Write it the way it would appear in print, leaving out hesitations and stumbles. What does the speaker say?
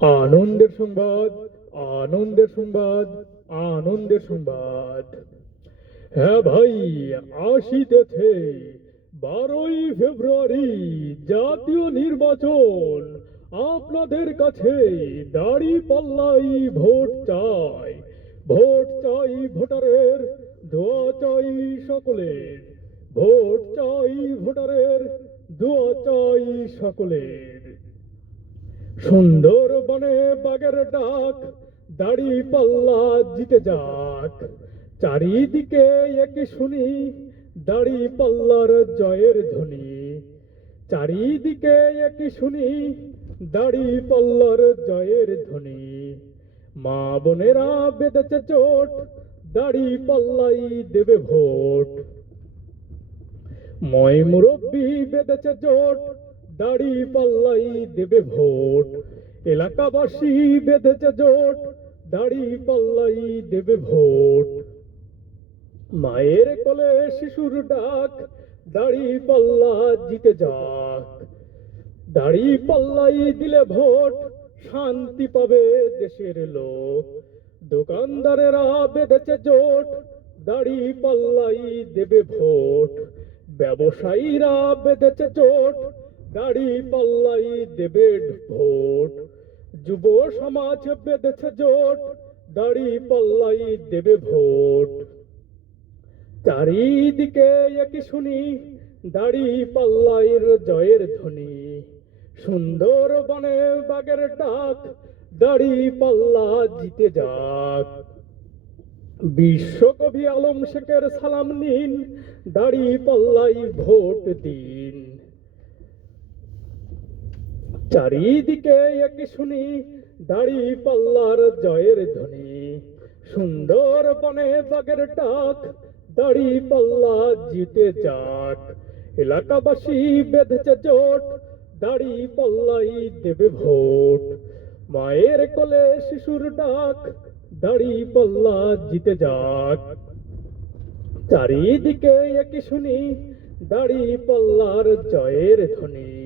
আনন্দের সংবাদ, আনন্দের সংবাদ, আনন্দের সংবাদ। হ্যাঁ ভাই, আসিতেছে 12ই ফেব্রুয়ারি জাতীয় নির্বাচন। আপনাদের কাছে দাড়ি পাল্লাই ভোট চাই। ভোট চাই ভোটারের, দোয়া চাই সকলের। ভোট চাই ভোটারের, দোয়া চাই সকলের। সুন্দরবনে বাগের ডাক, দাড়ি পাল্লা জিতে যাক। চারিদিকে একই শুনি, দাড়ি পাল্লার জয়ের ধ্বনি। চারিদিকে একই শুনি, দাড়ি পাল্লার জয়ের ধ্বনি। মা বোনেরা বেঁধেছে চোট, দাড়ি পাল্লাই দেবে ভোট। ময় মুরব্বী বেঁধেছে জোট, দাড়ি পাল্লাই দেবে ভোট। এলাকাবাসী বেঁধেছে জোট, দাড়ি পাল্লাই দেবে ভোট। মায়ের কোলে শিশুর ডাক, দাড়ি পাল্লা জিতে যাক। দাড়ি পাল্লাই দিলে ভোট, শান্তি পাবে দেশের লোক। দোকানদারেরা বেঁধেছে জোট, দাড়ি পাল্লাই দেবে ভোট। ব্যবসায়ীরা বেঁধেছে জোট, দাড়ি পাল্লাই দেবে ভোট। যুব সমাজ বেঁধেছে জোট, দাড়ি পাল্লাই দেবে ভোট। চারিদিকে একই শুনি, দাড়ি পাল্লাইয়ের জয়ের ধ্বনি। সুন্দরবনে বাগের ডাক, দাড়ি পাল্লা জিতে যাক। বিশ্বকবি আলম শেখের সালাম নিন, দাড়ি পাল্লাই ভোট দিন। চারিদিকে একই শুনি, দাড়ি পাল্লার জয়ের ধ্বনি। সুন্দরবনে বাগের ডাক, দাড়ি পাল্লা জিতে যাক। এলাকাবাসী বেঁধেছে জোট, দাড়ি পাল্লাই দেবে ভোট। মায়ের কোলে শিশুর ডাক, দাড়ি পাল্লা জিতে যাক। চারিদিকে একই শুনি, দাড়ি পাল্লার জয়ের ধ্বনি।